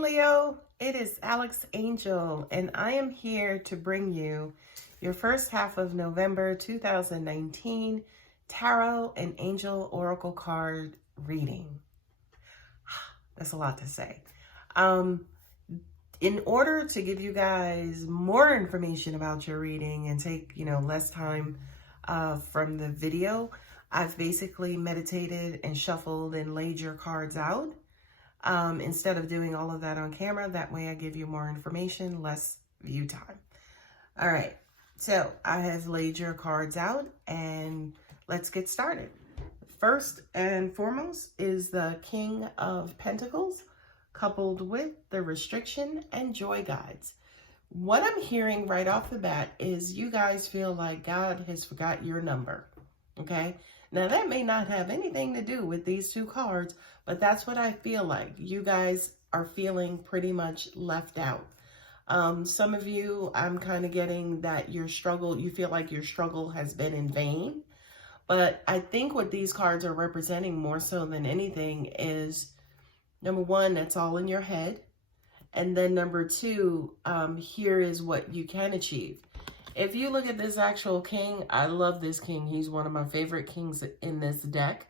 Leo, it is Alex Angel, and I am here to bring you your first half of November 2019 Tarot and Angel Oracle card reading. That's a lot to say. In order to give you guys more information about your reading and take, less time from the video, I've basically meditated and shuffled and laid your cards out. Instead of doing all of that on camera. That way I give you more information, less view time. All right, so I have laid your cards out and let's get started. First and foremost is the King of Pentacles coupled with the Restriction and Joy Guides. What I'm hearing right off the bat is you guys feel like God has forgot your number, okay? Now, that may not have anything to do with these two cards, but that's what I feel like. You guys are feeling pretty much left out. Some of you, I'm kind of getting that you feel like your struggle has been in vain. But I think what these cards are representing more so than anything is, number one, that's all in your head. And then number two, here is what you can achieve. If you look at this actual king, I love this king. He's one of my favorite kings in this deck.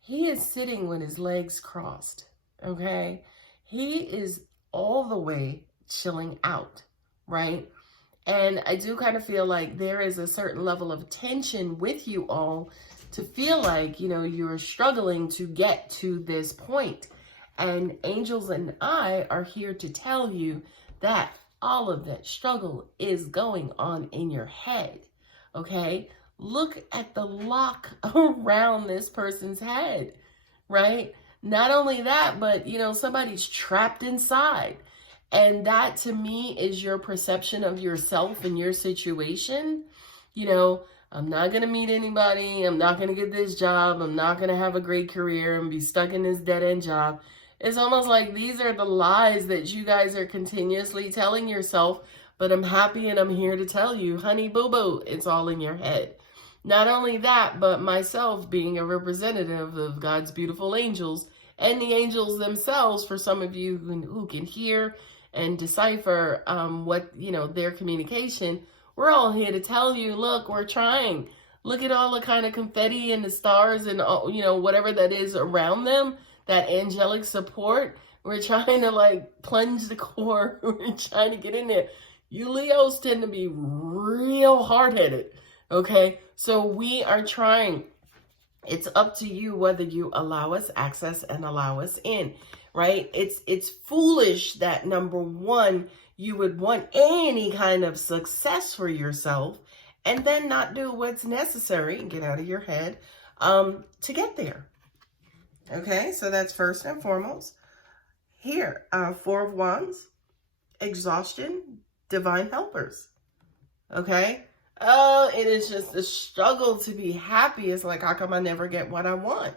He is sitting with his legs crossed, okay? He is all the way chilling out, right? And I do kind of feel like there is a certain level of tension with you all to feel like, you're struggling to get to this point. And angels and I are here to tell you that all of that struggle is going on in your head, okay? Look at the lock around this person's head, right? Not only that, but, somebody's trapped inside. And that, to me, is your perception of yourself and your situation. I'm not going to meet anybody. I'm not going to get this job. I'm not going to have a great career and be stuck in this dead-end job. It's almost like these are the lies that you guys are continuously telling yourself, but I'm happy and I'm here to tell you, honey boo-boo, it's all in your head. Not only that, but myself being a representative of God's beautiful angels and the angels themselves, for some of you who can hear and decipher their communication, we're all here to tell you, look, we're trying. Look at all the kind of confetti and the stars and, whatever that is around them. That angelic support. We're trying to plunge the core. We're trying to get in there. You Leos tend to be real hard-headed, okay? So we are trying. It's up to you whether you allow us access and allow us in, right? It's foolish that, number one, you would want any kind of success for yourself and then not do what's necessary and get out of your head to get there. Okay, so that's first and foremost. Here, Four of Wands, exhaustion, divine helpers. Okay? Oh, it is just a struggle to be happy. It's like, how come I never get what I want?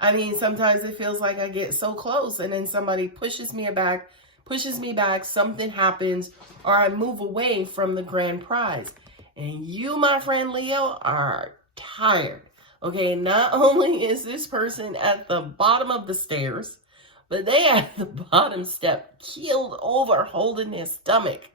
I mean, sometimes it feels like I get so close and then somebody pushes me back, something happens, or I move away from the grand prize. And you, my friend Leo, are tired. Okay, not only is this person at the bottom of the stairs, but they at the bottom step, keeled over, holding their stomach.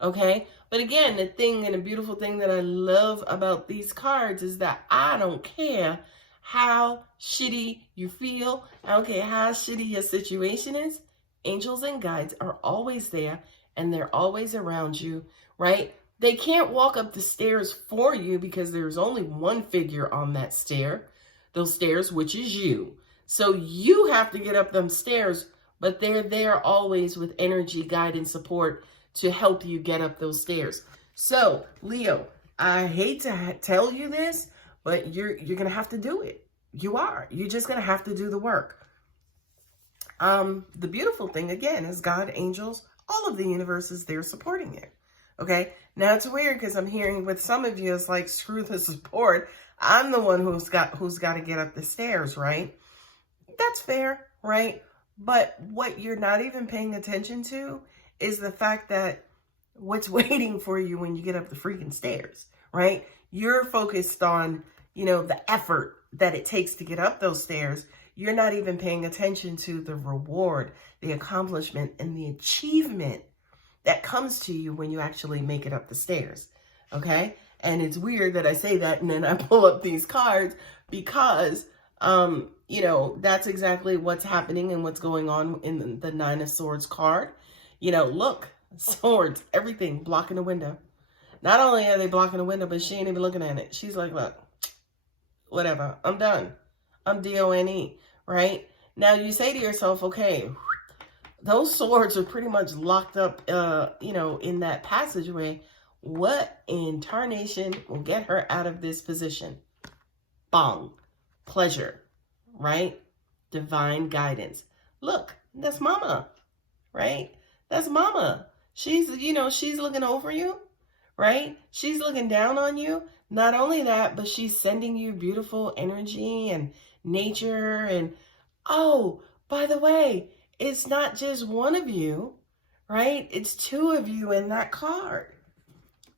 Okay, but again, the thing and the beautiful thing that I love about these cards is that I don't care how shitty you feel. I don't care how shitty your situation is. Angels and guides are always there and they're always around you, right? They can't walk up the stairs for you because there's only one figure on that those stairs, which is you. So you have to get up them stairs, but they're there always with energy, guide, and support to help you get up those stairs. So, Leo, I hate to tell you this, but you're going to have to do it. You are. You're just going to have to do the work. The beautiful thing, again, is God, angels, all of the universe is there supporting it. Okay, now it's weird because I'm hearing with some of you, it's like, screw the support. I'm the one who's got to get up the stairs, right? That's fair, right? But what you're not even paying attention to is the fact that what's waiting for you when you get up the freaking stairs, right? You're focused on, the effort that it takes to get up those stairs. You're not even paying attention to the reward, the accomplishment, and the achievement that comes to you when you actually make it up the stairs, okay? And it's weird that I say that and then I pull up these cards because, you know, that's exactly what's happening and what's going on in the Nine of Swords card. You know, look, swords, everything blocking the window. Not only are they blocking the window, but she ain't even looking at it. She's like, look, whatever, I'm done. I'm D-O-N-E, right? Now you say to yourself, okay, those swords are pretty much locked up, you know, in that passageway. What in tarnation will get her out of this position? Bong. Pleasure, right? Divine guidance. Look, that's mama, right? That's mama. She's, you know, she's looking over you, right? She's looking down on you. Not only that, but she's sending you beautiful energy and nature. And, oh, by the way, it's not just one of you, right? It's two of you in that card.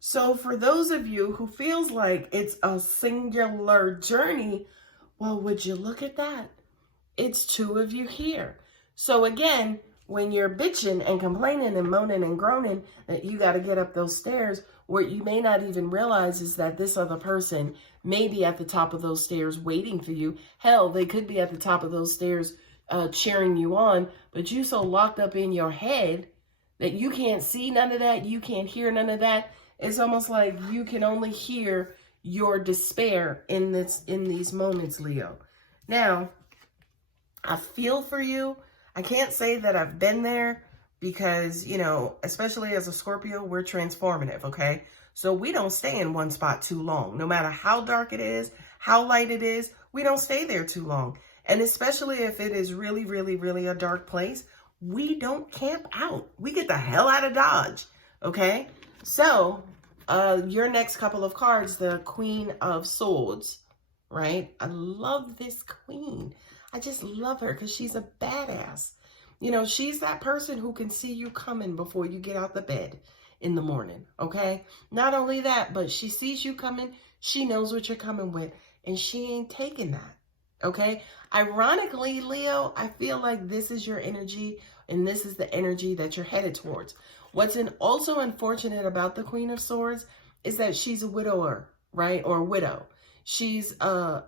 So for those of you who feels like it's a singular journey, well, would you look at that? It's two of you here. So again, when you're bitching and complaining and moaning and groaning that you got to get up those stairs, what you may not even realize is that this other person may be at the top of those stairs waiting for you. Hell, they could be at the top of those stairs cheering you on, but you so locked up in your head that you can't see none of that. You can't hear none of that. It's almost like you can only hear your despair in these moments, Leo. Now, I feel for you. I can't say that I've been there because, you know, especially as a Scorpio, we're transformative, okay? So we don't stay in one spot too long. No matter how dark it is, how light it is, we don't stay there too long. And especially if it is really, really, really a dark place, we don't camp out. We get the hell out of Dodge, okay? So, your next couple of cards, the Queen of Swords, right? I love this queen. I just love her because she's a badass. You know, she's that person who can see you coming before you get out the bed in the morning, okay? Not only that, but she sees you coming. She knows what you're coming with, and she ain't taking that, okay? Ironically, Leo, I feel like this is your energy, and this is the energy that you're headed towards. What's also unfortunate about the Queen of Swords is that she's a widower, right? Or a widow. She's,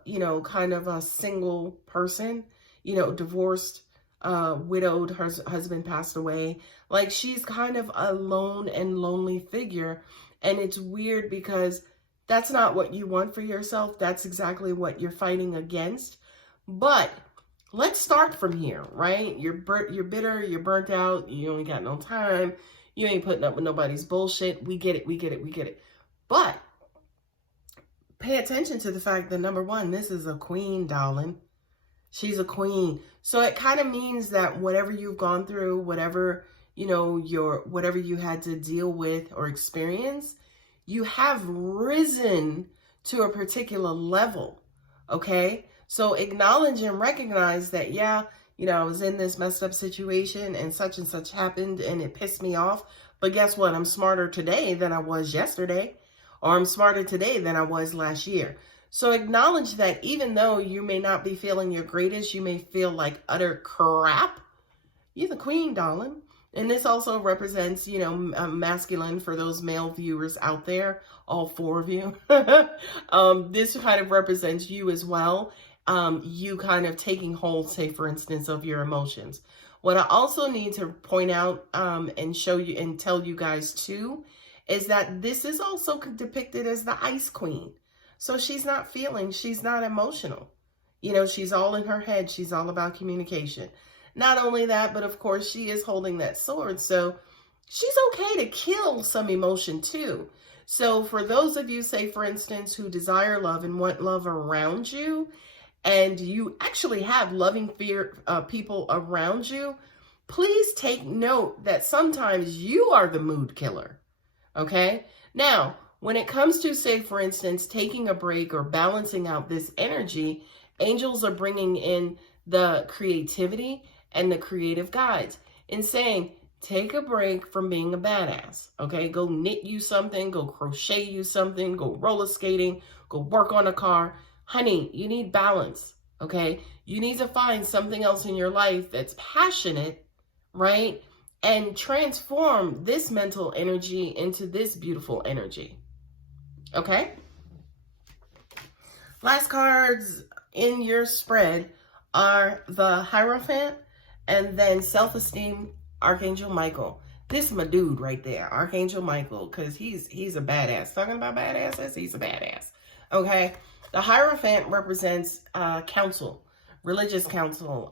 you know, kind of a single person, you know, divorced, widowed, her husband passed away. Like she's kind of a lone and lonely figure. And it's weird because that's not what you want for yourself. That's exactly what you're fighting against. But let's start from here, right? You're bitter, you're burnt out, you only got no time. You ain't putting up with nobody's bullshit. We get it, we get it, we get it. But pay attention to the fact that, number one, this is a queen, darling. She's a queen. So it kind of means that whatever you've gone through, whatever, you know, whatever you had to deal with or experience, you have risen to a particular level, okay? So acknowledge and recognize that, yeah, you know, I was in this messed up situation and such happened and it pissed me off. But guess what? I'm smarter today than I was yesterday, or I'm smarter today than I was last year. So acknowledge that even though you may not be feeling your greatest, you may feel like utter crap. You're the queen, darling. And this also represents, you know, masculine for those male viewers out there, all four of you. This kind of represents you as well. You kind of taking hold, say, for instance, of your emotions. What I also need to point out and show you and tell you guys too, is that this is also depicted as the Ice Queen. So she's not feeling, she's not emotional. You know, she's all in her head. She's all about communication. Not only that, but of course she is holding that sword. So she's okay to kill some emotion too. So for those of you, say, for instance, who desire love and want love around you, and you actually have loving people around you, please take note that sometimes you are the mood killer, okay? Now, when it comes to, say, for instance, taking a break or balancing out this energy, angels are bringing in the creativity and the creative guides and saying, take a break from being a badass, okay? Go knit you something, go crochet you something, go roller skating, go work on a car. Honey, you need balance, okay? You need to find something else in your life that's passionate, right? And transform this mental energy into this beautiful energy. Okay? Last cards in your spread are the Hierophant and then Self-Esteem, Archangel Michael. This is my dude right there, Archangel Michael, because he's a badass. Talking about badasses, he's a badass. Okay? The Hierophant represents counsel, religious counsel.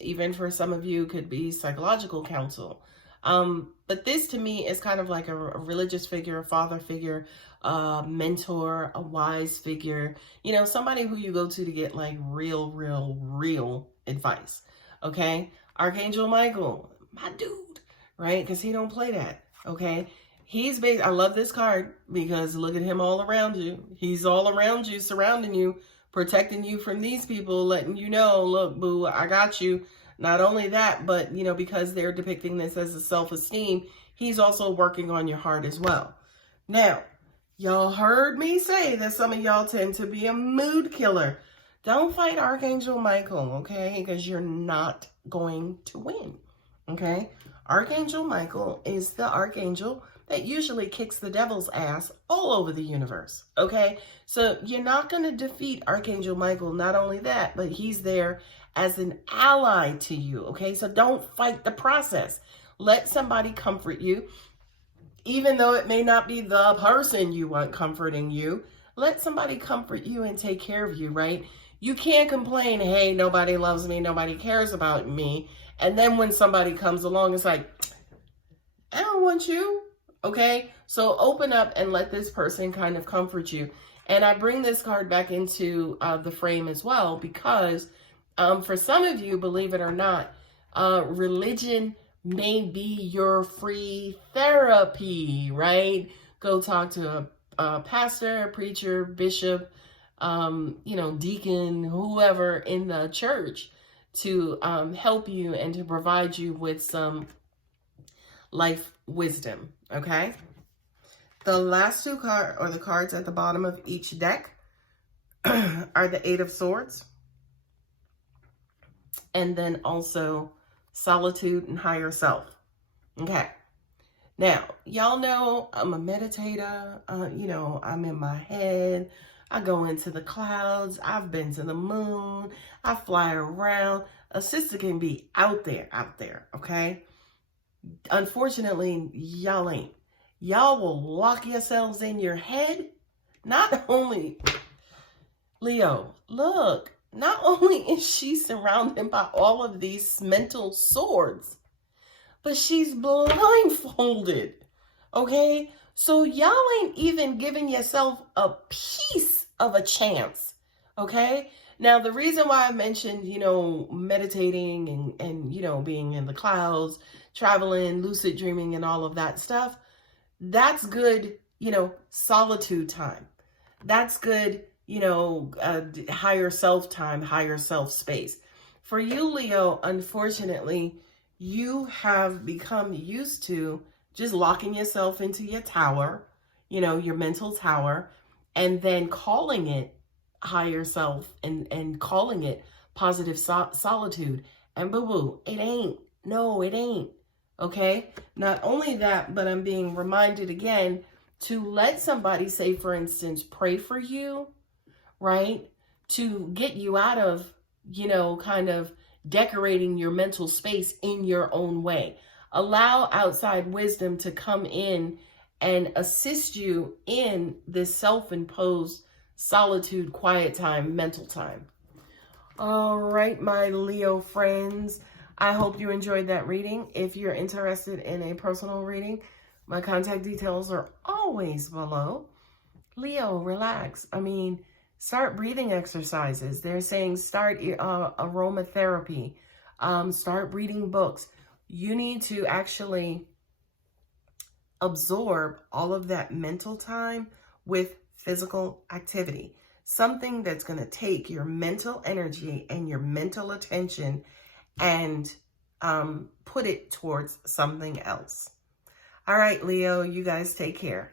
Even for some of you, could be psychological counsel. But this to me is kind of like a religious figure, a father figure, a mentor, a wise figure, you know, somebody who you go to get like real advice. Okay. Archangel Michael, my dude, right? Because he don't play that. Okay. He's based, I love this card because look at him all around you. He's all around you, surrounding you, protecting you from these people, letting you know, look, boo, I got you. Not only that, but, you know, because they're depicting this as a self-esteem, he's also working on your heart as well. Now, y'all heard me say that some of y'all tend to be a mood killer. Don't fight Archangel Michael, okay? Because you're not going to win, okay? Archangel Michael is the archangel that usually kicks the devil's ass all over the universe, okay? So you're not going to defeat Archangel Michael. Not only that, but he's there as an ally to you, okay? So don't fight the process. Let somebody comfort you. Even though it may not be the person you want comforting you, let somebody comfort you and take care of you, right? You can't complain, hey, nobody loves me, nobody cares about me. And then when somebody comes along, it's like, I don't want you, okay? So open up and let this person kind of comfort you. And I bring this card back into the frame as well because for some of you, believe it or not, religion may be your free therapy, right? Go talk to a pastor, a preacher, bishop, you know, deacon, whoever in the church to help you and to provide you with some life wisdom, okay? The last two cards, or the cards at the bottom of each deck, are the Eight of Swords. And then also Solitude and Higher Self. Okay. Now, y'all know I'm a meditator. You know, I'm in my head. I go into the clouds. I've been to the moon. I fly around. A sister can be out there, okay? Unfortunately, y'all ain't. Y'all will lock yourselves in your head. Not only, Leo, look, not only is she surrounded by all of these mental swords, but she's blindfolded, okay? So y'all ain't even giving yourself a piece of a chance, okay? Now, the reason why I mentioned, you know, meditating and you know, being in the clouds, traveling, lucid dreaming, and all of that stuff, that's good, you know, solitude time. That's good, you know, higher self time, higher self space. For you, Leo, unfortunately, you have become used to just locking yourself into your tower, you know, your mental tower, and then calling it higher self and calling it positive solitude. And boo-boo, it ain't. No, it ain't. Okay? Not only that, but I'm being reminded again to let somebody, say, for instance, pray for you, right? To get you out of, you know, kind of decorating your mental space in your own way. Allow outside wisdom to come in and assist you in this self-imposed solitude, quiet time, mental time. All right, my Leo friends, I hope you enjoyed that reading. If you're interested in a personal reading, my contact details are always below. Leo, relax. I mean, start breathing exercises. They're saying start aromatherapy. Start reading books. You need to actually absorb all of that mental time with physical activity. Something that's going to take your mental energy and your mental attention and put it towards something else. All right, Leo, you guys take care.